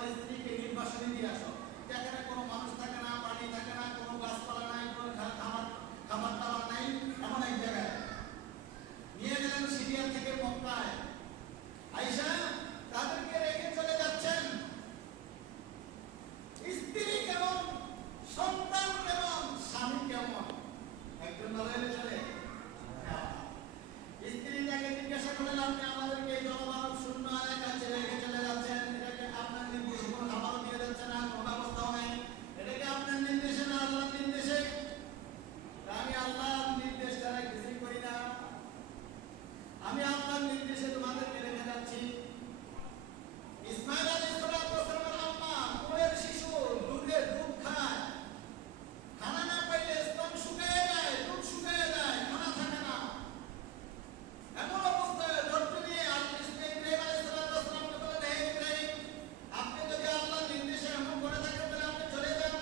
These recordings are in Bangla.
তোমার স্ত্রীকে নির্বাসনে দিয়ে আসো, যেখানে কোনো মানুষ থাকে না, পানি থাকে না, কোনো গাছপালা নাই, কোনো খাবার দাবার নাই, এমন এক জায়গায় নিয়ে গেলেন সিরিয়া থেকে মক্কায়। আয়েশা তাদেরকে রেখে চলে যাচ্ছেন। স্ত্রী কেমন, সন্তান কেমন, স্বামী কেমন, একজন ভালো হলে চলে? স্ত্রী তাকে জিজ্ঞাসা করলেন, আপনি আমাদেরকে এই জনমানব শূন্য এলাকা ছেড়ে রেখে চলে যাচ্ছেন, এটাকে আপনার নির্দেশে কোনো খাবারও দিয়ে যাচ্ছে না, কোনো ব্যবস্থাও নেই, এটাকে আপনার নির্দেশে না আল্লাহর নির্দেশে? আমি আল্লাহর নির্দেশ ছাড়া কিছুই করি না, আমি আল্লাহর নির্দেশে তোমাদেরকে রেখে যাচ্ছি। ইসমাঈল আলাইহিস সালামের আম্মা কোলের শিশু দুধের দুধ খায়, খানা না পাইলে স্তন শুকিয়ে যায়, দুধ শুকিয়ে যায়, খানা থাকে না, এমন অবস্থায় ধৈর্য নিয়ে ইব্রাহিম আলাইহিস সালামকে বলেন, হে ইব্রাহিম, আপনি যদি আল্লাহর নির্দেশে এমন করে থাকেন তাহলে আপনি চলে যান,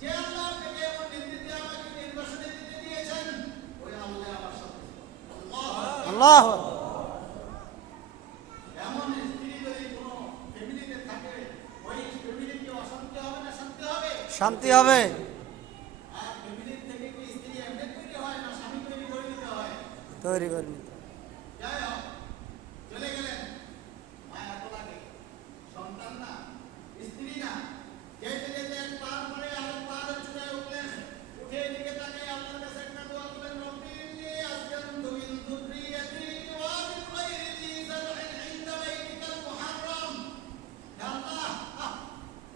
যে আল্লাহ আপনাকে এমন নির্দেশ দিয়ে আমাকে নির্বাসনে দিতে দিয়েছেন ওই আল্লাহ আমার সাথে ছিল। আল্লাহ এমন স্ত্রী যদি কোনো ফ্যামিলিতে থাকে, ওই ফ্যামিলি কি অশান্তি হবে না শান্তি হবে? শান্তি হবে। আর ফ্যামিলির থেকে কি স্ত্রী এমনি তৈরি হয় না স্বামী তৈরি করে দিতে হয়? তৈরি করে নিতে। যাই হোক, চলে গেলেন। মায়া তো লাগে, সন্তান না, স্ত্রী না, যেতে যেতে এক পার পরে আরেক পাহাড়ের চূড়ায় উঠলেন। উঠে এদিকে তাকিয়ে আল্লাহর কাছে একটা দোয়া করলেন, রব্বি ইন্নী আসকানতু মিন যুররিয়্যাতি বিওয়াদিন গায়রি যী যার'ইন ইনদা বাইতিকাল মুহাররাম। হে আল্লাহ,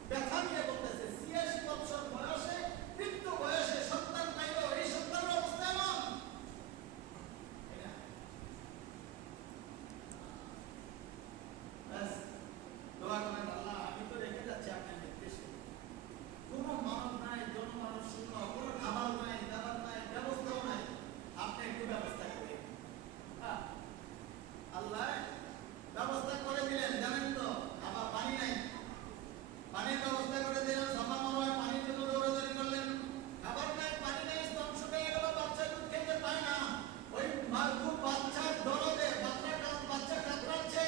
ব্যথা নিয়ে বলতেছে, ৮৬ বছর বয়সে, বৃদ্ধ বয়সে সন্তান পাইল, এই সন্তানের অবস্থা এমন। ব্যাস, দোয়া করেন, আল্লাহ আমি তো রেখে যাচ্ছি আপনার নির্দেশে, কোনো মানব নাই, জনমানব শূন্য, কোনো খাবার নাই, দাবার নাই, ব্যবস্থাও নাই, আপনি একটু ব্যবস্থা করেন। আল্লাহ ব্যবস্থা করে দিলেন, জানেন তো, আবার পানি নাই, পানির ব্যবস্থা করে দিলেন। সাফা মারওয়ায় পানির জন্য দৌড়াদৌড়ি করলেন, খাবার নাই, পানি নাই, স্তন শুকিয়ে গেল, বাচ্চা দুধ খেতে পায় না, ওই দুধ বাচ্চার দরদে বাচ্চা কাতরাচ্ছে,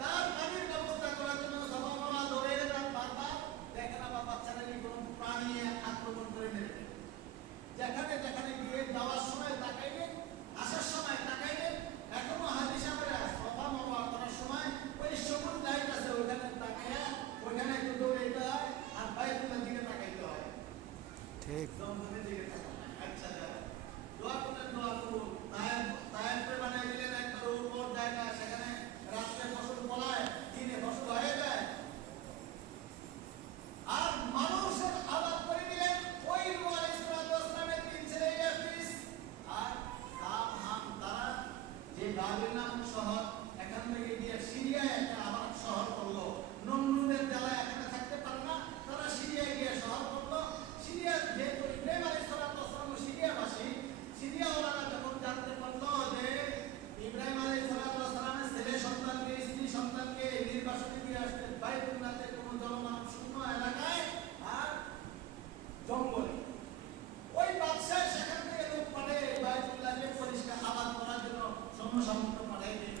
তার পানির ব্যবস্থা করার জন্য সাফা মারওয়া দৌড়ে এলেন। বারবার দেখেন আবার বাচ্চারা কোনো প্রাণী আক্রমণ করে মেরে দেয়, যেখানে যেখানে গিয়ে যাওয়ার সময় তাকাইলেন, আসার সময় তাকাইলেন, এখনো হাদিস আমরা সাফা মারওয়া করার সময় ওই সবুজ লাইট আছে, ওইখানে তাকায়া ওইখানে একটু দৌড়াইতে হয়, আর বাইতুল্লাহর দিকে তাকাইতে হয়, ঠিক। জমজমের দিকে তাকানো। আচ্ছা যাও, দোয়া করলেন, দোয়া করুন। তায়েফে বানিয়ে দিলেন একটা উর্বর জায়গা, সেখানে রাত্রে ফসল ফলায়, দিনে ফসল হয়ে যায়, আর মানুষের আবাদ করে দিলেন। ওই নূহ আলাইহিস সালামের ৩ ছেলে ইয়াফিস আর সাম, হাম, তারা যে বাবিল নামক শহর, এখান থেকে গিয়ে সিরিয়ায় একটা আবাদ শহর করলো। নমরুদের জ্বালায় এখানে থাকতে পারে না, তারা সিরিয়ায় গিয়ে শহর করলো। সিরিয়া যেহেতু ইব্রাহিম আলাইহিস সালাম সিরিয়াবাসী, সিরিয়াওয়ালারা যখন জানতে পারলো যে ইব্রাহিম আলাইহিস সালামের ছেলে সন্তানকে, স্ত্রী সন্তানকে নির্বাসনে দিয়ে আসতে বাইতুল্লাহতে কোনো জনমানব শূন্য এলাকায় আর জঙ্গলে, ওই বাদশাহ সেখান থেকে লোক পাঠিয়ে বাইতুল্লাহকে পরিষ্কার আবাদ করার জন্য সৈন্য সামন্ত পাঠিয়ে দিয়ে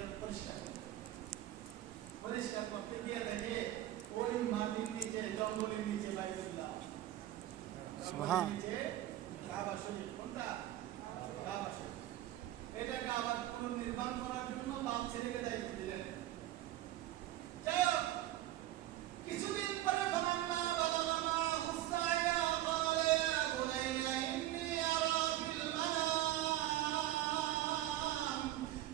পরিষ্কার করতে গিয়ে দেখে ওই মাটির নিচে, জঙ্গলের নিচে বাইতুল্লাহ, জঙ্গলের নিচে কাবা শরীফ। কোনটা? কাবা শরীফ। এটাকে আবার পুনর্নির্মাণ করার জন্য বাপ ছেলেকে দায়িত্ব দিলেন। যাই হোক, কিছুদিন পরে ফালাম্মা বালাগা মাআহু সা'য়া ক্বালা ইয়া বুনাইয়া ইন্নী আরা ফিল মানাম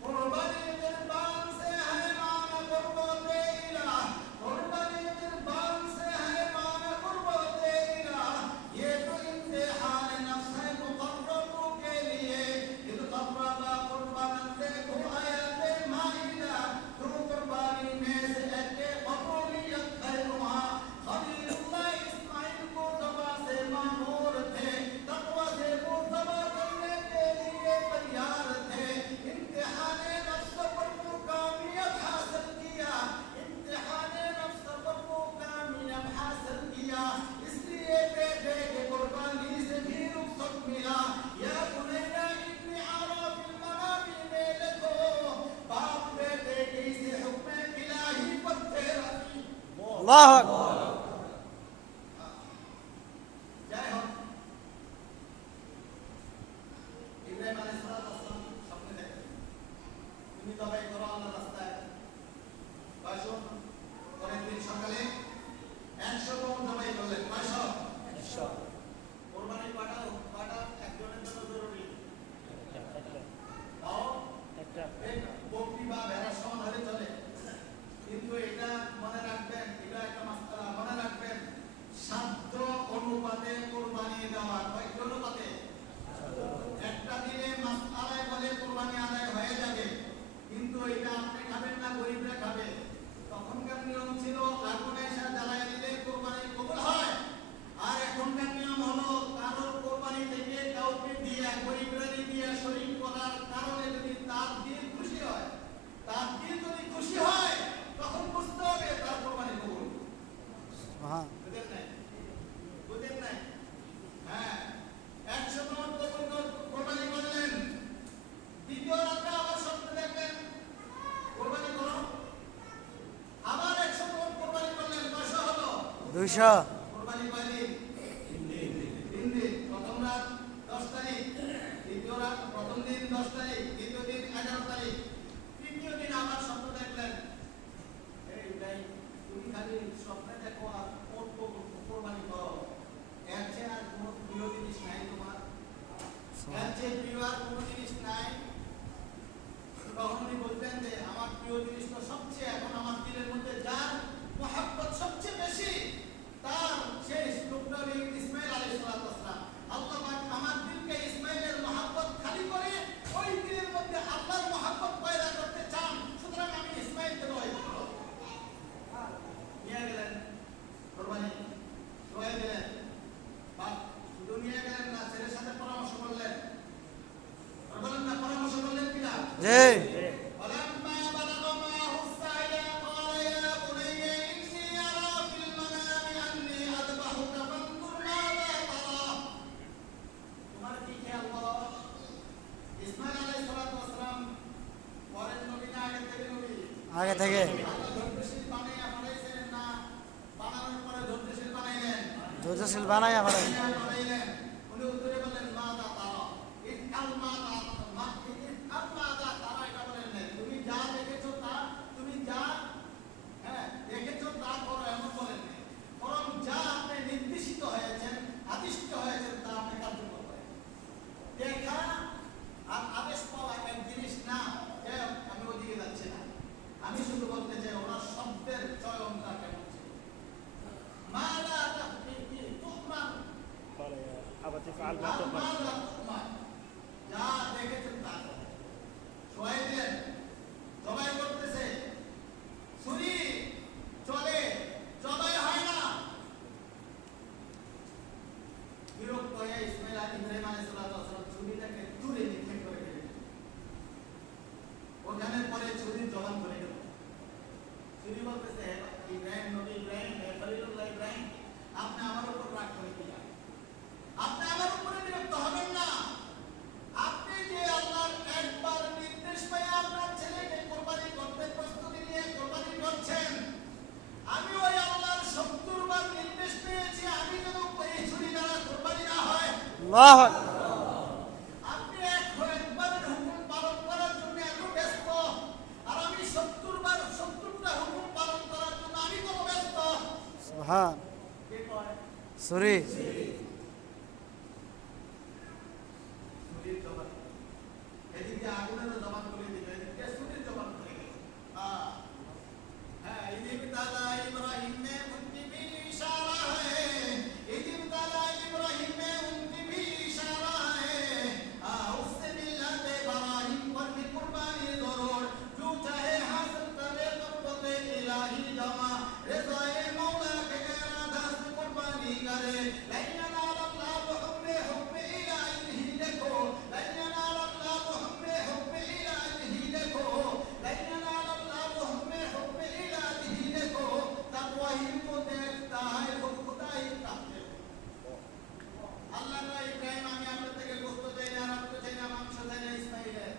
কুরবানি কুরবান সে है माना कुर्बते इलाह, कुर्बानी कुरबान से है माना कुर्बते इलाह, ये तो इम्तिहान नफ्स है मुकर्रबों के लिए, इद कर्रबा कुर्बान देखो आयत माइदा, तो कुर्बानी में से एक कबूलियत है वहाँ। खलीलुल्लाह इस्माइल को दवा से मामूर थे, तकवा से वो दवा करने के लिए तैयार थे। इम्तिहान नफ्स पर वो कामयाब हासिल किया, इम्तिहान नफ्स पर वो कामयाब हासिल किया, इसलिए बेटे के कुर्बानी से भी रुखसत मिला। या बुनैया इन्नी अरा फिल मनामी में लिखो, बाप बेटे की से हुक्म इलाही पर तेरा। अल्लाहु আকবার। 200 কোরবানি কয় দিন? 3 দিন। প্রথম রাত 10 তারিখ, দ্বিতীয় রাত প্রথম দিন 10 তারিখ, দ্বিতীয় দিন 11 তারিখ, তৃতীয় দিন আবার স্বপ্ন দেখলেন। এইটাই তুমি খালি স্বপ্নে দেখো আর কোরবানি করো। এর চেয়ে আর কোনো প্রিয় জিনিস নাই তোমার? এর চেয়ে প্রিয় আর কোনো জিনিস নাই? তখন উনি বলতেন যে আমার প্রিয় জিনিস তো সবচেয়ে এখন আমার দিলের মধ্যে যার মহব্বত সবচেয়ে বেশি তার সেই লোকটা হলো ইসমাইল আলাইহিস সালাম। আল্লাহ পাক আমার দিলকে ইসমাইলের মহব্বত খালি করে ওই দিলের মধ্যে আল্লাহর মহব্বত পয়দা করতে চান, সুতরাং আমি ইসমাইলকে দোয়া করব। নিয়ে গেলেন কোরবানি, দোয়া দিলেন। বাপ শুধু নিয়ে গেলেন না, ছেলের সাথে পরামর্শ করলেন। বলেন না, পরামর্শ করলেন কিনা? জি ولما بلغ معه السعي قال يا بني إني أرى في المنام أني أذبحك فانظر ماذا ترى। তোমার কি খেয়াল বলো? ইসমাইল আলাইহিস সালাম পরের নবী না আগে থেকে নবী? আগে থেকে আল্লাহ ধৈর্যশীল বানাইয়া পাঠাইছেন না বানানোর পরে ধৈর্যশীল বানাইলেন? ধৈর্যশীল বানাইয়া পাঠাই বানাইলেন। উনি উত্তরে বললেন মাযা তারা, ইফআল মাযা মাযা তারা, এটা বলেন নাই। তুমি যা দেখেছো তা, তুমি যা দেখেছো তা করো, এমন বলেন নাই। বরং যা আপনি নির্দেশিত হয়েছেন, আদিষ্ট হয়েছেন তা আপনি কার্যকর করেন। দেখা আর আদেশ পাওয়া এক জিনিস না। আমি ওদিকে যাচ্ছি না, আমি শুধু বলতে চাই ওনার শব্দের চয়নটা কেমন ছিল। মালা তাহতিকি তুহমান, قال يا أبت افعل ما تؤمر মালা তুহমান, যা দেখেছেন তা করো। সবাই দিলেন, জবাই করতেছে, ছুরি চলে, জবাই হয় না। বিরক্ত হয়ে ইসমাইল ইব্রাহিম আলাইহিস সালাম ছুরিটাকে দূরে নিক্ষেপ করে দিলেন। ওখানে পরে ছুরির জবান ধরে গেল। ছুরি বলতেছে, ইব্রাহিম নবী ইব্রাহিম, খলিলুল্লাহ ইব্রাহিম, আপনি আমার উপর রাগ করে দিলেন, আপনি আমার উপরে বিরক্ত হবেন না। আপনি যে আল্লাহর একবার নির্দেশ পেয়ে আপনার ছেলেকে কোরবানি করতে প্রস্তুতি নিয়ে কোরবানি করছেন, আমি ওই আল্লাহর 70 বার নির্দেশ পেয়েছি, আমি যেন এই ছুরি দ্বারা কোরবানি না হয়। আল্লাহু আপনি একবারের হুকুম পালন করার জন্য এত ব্যস্ত, আর আমি 70 বার 70টা হুকুম পালন করার জন্য আমি কত ব্যস্ত। সুবহান কে কয়? সুরি ছুরির জবান। এদিকে আগুনেরও জবান করে দিল, এদিকে ছুরির জবান করে গেল। ইবতালা ইব্রাহিম মে উনকি ভি ইশারা হ্যায়, ইবতালা ইব্রাহিম মে উনকি ভি ইশারা হ্যায়, उससे मिलते इब्राहिम पर भी कुर्बानी जरूर, जो चाहे हासिल करे कुर्बते इलाही जमा, रिज़ाए मौला के इरादा से कुर्बानी करे, लन यनाल अल्लाह हुब्बे हुब्बे इलाही देखो, लन यनाल अल्लाह हुब्बे हुब्बे इलाही देखो, लन यनाल अल्लाह हुब्बे हुब्बे इलाही देखो, तकवा ही को देखता है खुद खुदाई का। আল্লাহ না ইব্রাহিম, আমি আপনার থেকে গোশত চাই না, রক্ত চাই না, মাংস চাই না ইসমাইলের,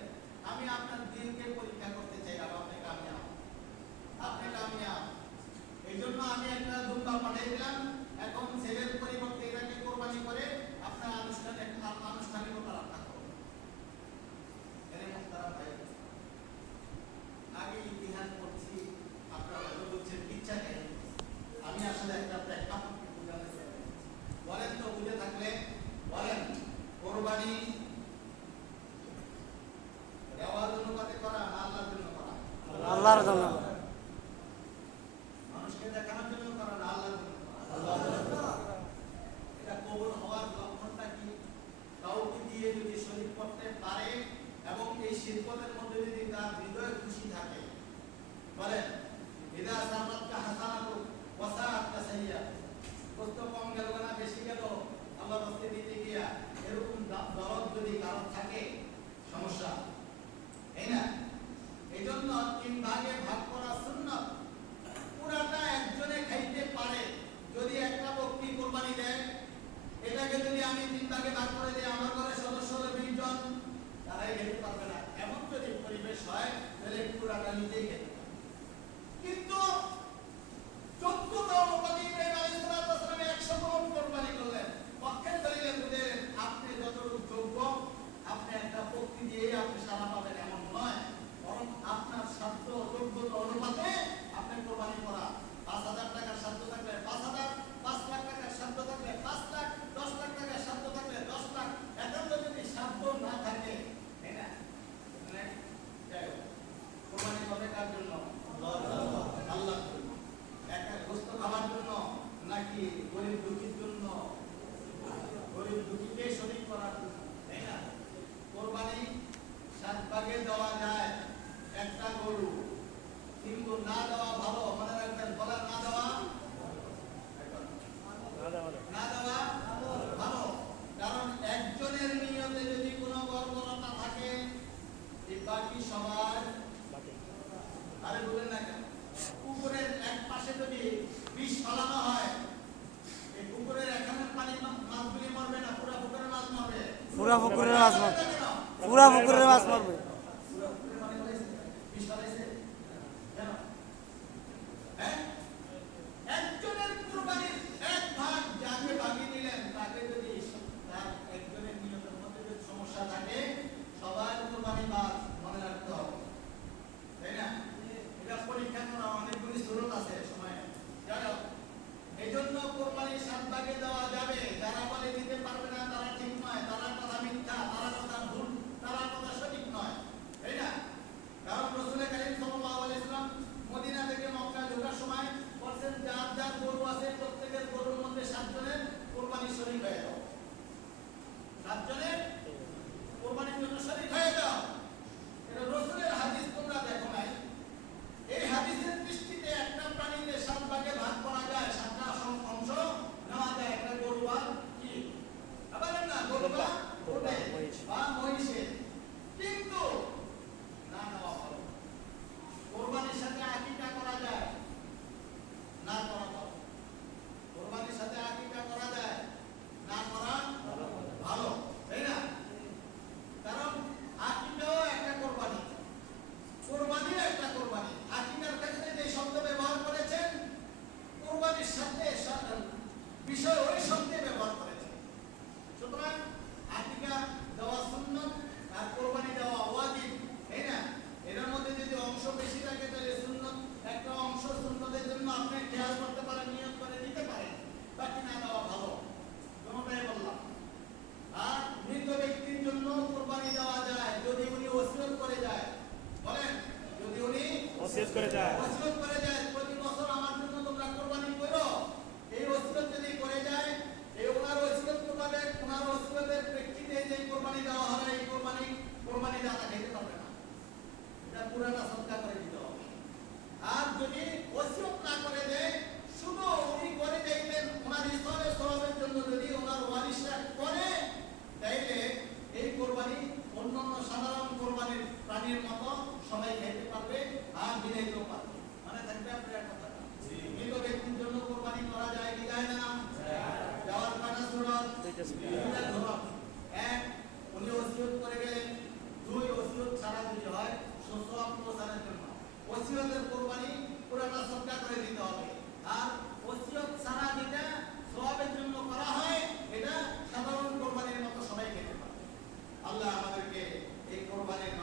আমি আপনার দিলকে পরীক্ষা করতে চাইলাম। আপনি কামিয়াব, আপনি কামিয়াব। এই জন্য আমি একটা দুম্বা পাঠিয়ে দিলাম। এখন ছেলের পরিবর্তে এটাকে কোরবানি করে আপনার আনুষ্ঠানিকতা রক্ষা করুন। এর মুহতারাম ভাই, আগে ইতিহাস পড়ছি, আপনারা হয়তো বুঝছেন ইচ্ছা নেই। আমি আসলে একটা প্রেক্ষাপট বুঝাতে চাই। বলেন তো, বুঝে থাকলে বলেন, কোরবানি দেওয়ার জন্য কাতে করা না আল্লাহর জন্য করা? আল্লাহর জন্য মানুষকে দেখানোর জন্য করা না আল্লাহর জন্য করা? এটা কবুল হওয়ার লক্ষণটা কি? কাউকে নাকি গরিব দুঃখীর জন্য, গরিব দুঃখীকে শরীক করার জন্য, তাই না? কোরবানি 7 ভাগে দেওয়া যায় একটা গরু, কিন্তু না দেওয়া ভালো। মনে রাখবেন, বলা না দেওয়া না দেওয়া ভালো। কারণ একজনের নিয়তে যদি কোনো গড়বড়তা থাকে, এই বাকি সবার, আরে বলেন না কেন, পুকুরের এক পাশে যদি বিষ ফালানো হয়, এই পুকুরের এখানের পানি মাছগুলি মরবে না, পুরা পুকুরের মাছ মরবে। পুরা পুকুরের মাছ মারবে, পুরা পুকুরের মাছ মারবে। পুরা পুকুরের পানি ফেলাইছে, বিষ ফেলাইছে কেন? হ্যাঁ, একজনের কুরবানির এক ভাগ যাকে ভাগিয়ে দিলেন, তাকে যদি তার একজনের নিয়তের মধ্যে যদি সমস্যা থাকে, সবার কুরবানি বাদ, মনে রাখতে হবে, তাই না? এটা পরীক্ষা করা অনেকগুলি সুরত আছে সময়, জানো? এই জন্য কোরবানি 7 ভাগে দেওয়া যাবে। যারা বলে দিতে পারবে না, তারা ঠিক নয়, তারা কথা মিথ্যা, তারা কথা ভুল, তারা কথা সঠিক নয়, তাই না? কারণ রাসূল কারীম সাল্লাল্লাহু আলাইহি ওয়াসাল্লাম মদিনা থেকে মক্কা ঢোকার সময় বলেন, যার যার গরু আছে প্রত্যেকের গরুর মধ্যে 7 জনের কোরবানি শরীক হয়ে যাও, 7 জনের কোরবানির জন্য শরীক হয়ে যাও। এটা রাসূলের হাদিস, তোমরা দেখো নাই? এই হাদিসের দৃষ্টিতে একটা প্রাণীতে 7 ভাগে ভাগ করা যায়, 7টা অংশ নেওয়া যায়। একটা গরু আর কি আবার না, গরু বা ওটে বা মহিষে, কিন্তু না নেওয়া ভালো। কোরবানির সাথে আকিকা করা যায়, না করা ভালো। কোরবানির সাথে আকিকা করা যায়, না করা ভালো, তাই না? কারণ আকিকাও একটা কোরবানি, কোরবানিও একটা কোরবানি। আকিকার ক্ষেত্রে যে শব্দ ব্যবহার করেছেন, কোরবানির সাথে বিষয় ওই শব্দে ব্যবহার করেছেন। সুতরাং আকিকা দেওয়া সুন্নাত আর কোরবানি দেওয়া ওয়াজিব, তাই না? এর মধ্যে যদি অংশ বেশি থাকে তাহলে সুন্নাত, একটা অংশ সুন্নতের জন্য আপনি খেয়াল করতে পারেন, নিয়ত করে দিতে পারেন, বাকি না দেওয়া ভালো। কোনটাই বললাম। আর মৃত ব্যক্তির জন্য কোরবানি দেওয়া যায় যদি উনি ওসিয়ত করে যায়। বলেন, যদি উনি ওসিয়ত করে যায়, ওসিয়ত করে যায়, প্রতি বছর আমার জন্য তোমরা কোরবানি করো, এই ওসিয়ত যদি করে যায়, এই ওনার ওসিয়ত মোতাবেক, ওনার ওসিয়তের প্রেক্ষিতে যে কোরবানি দেওয়া হবে, এই কোরবানি দাতা খেতে পারবে না, এটা পুরাটা সদকা করে দিতে হবে। আর যদি ওসিয়ত না করে দেয়, শুধু উনি করে দেখলেন ওনার ইসলামের স্বভাবের জন্য, যদি ওনার ওয়ারিশরা করে, তাইলে এই কোরবানি অন্যান্য সাধারণ কোরবানির প্রাণীর মতো সবাই খেতে পারবে আর বিনাইতেও পারবে। মানে থাকবে আপনার কথাটা, মৃত ব্যক্তির জন্য কোরবানি করা যায় কি যায় না? যাওয়ার কাটা সুরত, দুইটা ধরন। এক, উনি ওসিয়ত করে গেলেন। 2, ওসিয়ত ছাড়া যদি হয়, সওয়াব পৌঁছানোর জন্য ওসিয়তের কোরবানি পুরাটা সদকা করে দিতে হবে। আর ওসিয়ত ছাড়া যেটা সওয়াবের জন্য করা হয়, এটা সাধারণ কোরবানির মতো সবাই খেতে পারবে। আল্লাহ আমাদেরকে এই কোরবানির